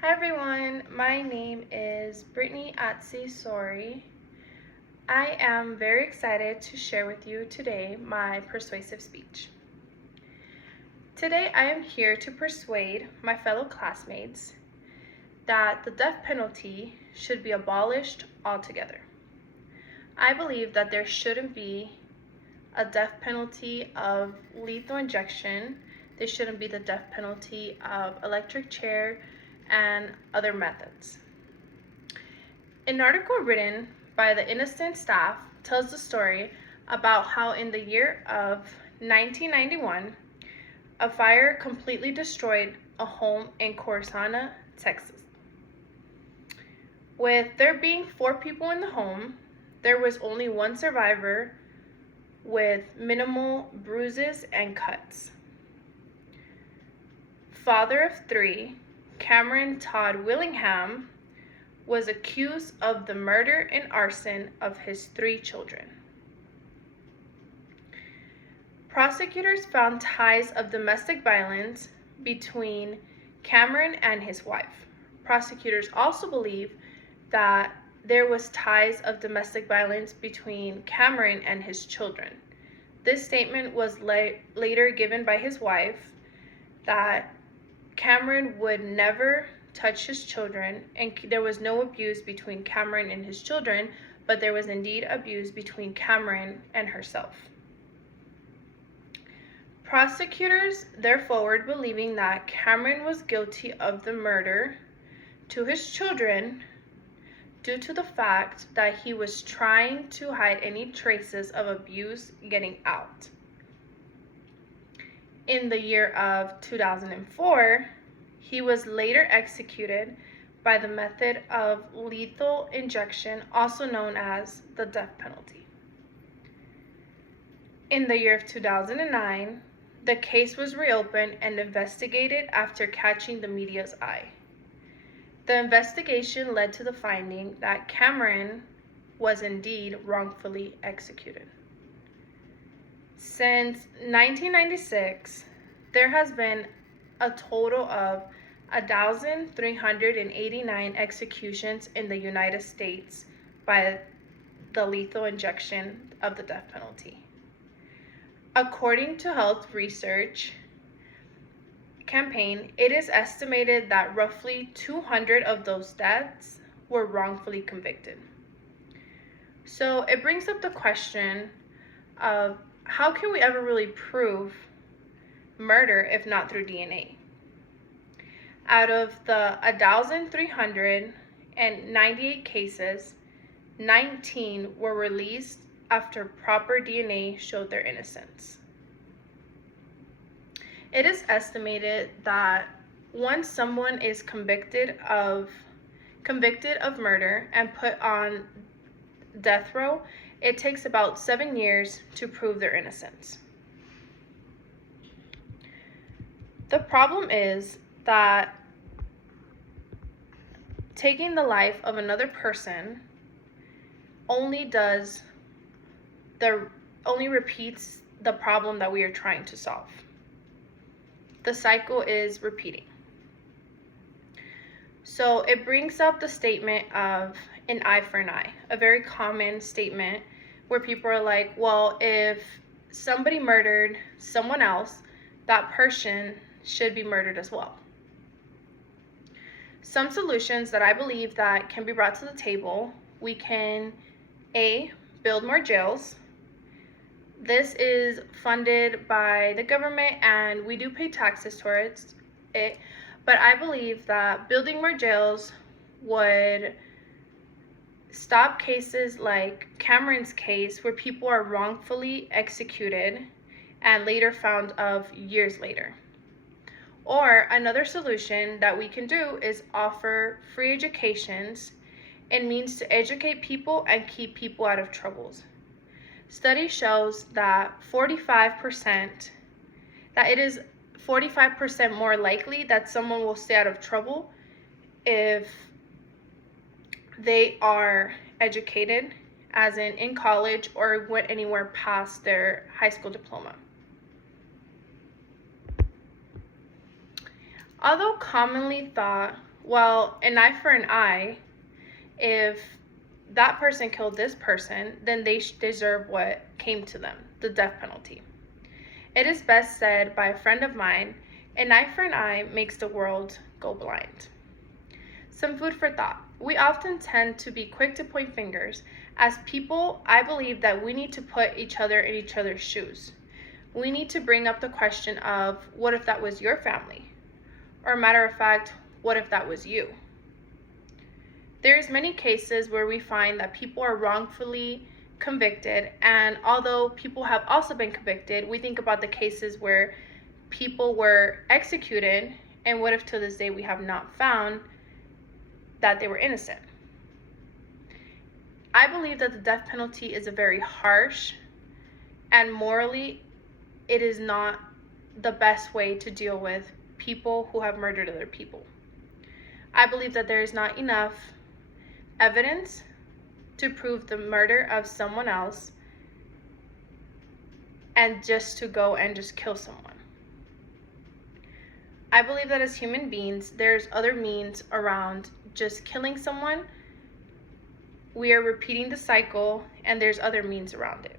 Hi everyone, my name is Brittany Atsi Sori. I am very excited to share with you today my persuasive speech. Today I am here to persuade my fellow classmates that the death penalty should be abolished altogether. I believe that there shouldn't be a death penalty of lethal injection. There shouldn't be the death penalty of electric chair and other methods. An article written by the Innocent staff tells the story about how in the year of 1991, a fire completely destroyed a home in Corsicana, Texas. With there being 4 people in the home, there was only one survivor with minimal bruises and cuts. Father of 3, Cameron Todd Willingham, was accused of the murder and arson of his 3 children. Prosecutors found ties of domestic violence between Cameron and his wife. Prosecutors also believe that there was ties of domestic violence between Cameron and his children. This statement was later given by his wife that Cameron would never touch his children, and there was no abuse between Cameron and his children, but there was indeed abuse between Cameron and herself. Prosecutors therefore believing that Cameron was guilty of the murder to his children due to the fact that he was trying to hide any traces of abuse getting out. In the year of 2004, he was later executed by the method of lethal injection, also known as the death penalty. In the year of 2009, the case was reopened and investigated after catching the media's eye. The investigation led to the finding that Cameron was indeed wrongfully executed. Since 1996, there has been a total of 1,389 executions in the United States by the lethal injection of the death penalty. According to Health Research Campaign, it is estimated that roughly 200 of those deaths were wrongfully convicted. So it brings up the question of how can we ever really prove murder if not through DNA? Out of the 1,398 cases, 19 were released after proper DNA showed their innocence. It is estimated that once someone is convicted of murder and put on death row, it takes about 7 years to prove their innocence. The problem is that taking the life of another person only repeats the problem that we are trying to solve. The cycle is repeating. So it brings up the statement of an eye for an eye, a very common statement where people are like, well, if somebody murdered someone else, that person should be murdered as well. Some solutions that I believe that can be brought to the table, we can build more jails. This is funded by the government and we do pay taxes towards it, but I believe that building more jails would stop cases like Cameron's case where people are wrongfully executed and later found of years later. Or another solution that we can do is offer free educations and means to educate people and keep people out of troubles. Study shows that it is 45% more likely that someone will stay out of trouble if they are educated, as in college or went anywhere past their high school diploma. Although commonly thought well, an eye for an eye, if that person killed this person, then they deserve what came to them, the death penalty. It is best said by a friend of mine, an eye for an eye makes the world go blind. Some food for thought. We often tend to be quick to point fingers. As people, I believe that we need to put each other in each other's shoes. We need to bring up the question of, what if that was your family? Or matter of fact, what if that was you? There's many cases where we find that people are wrongfully convicted, and although people have also been convicted, we think about the cases where people were executed, and what if to this day we have not found that they were innocent? I believe that the death penalty is a very harsh, and morally it is not the best way to deal with people who have murdered other people. I believe that there is not enough evidence to prove the murder of someone else and just to go and just kill someone. I believe that as human beings, there's other means around just killing someone. We are repeating the cycle, and there's other means around it.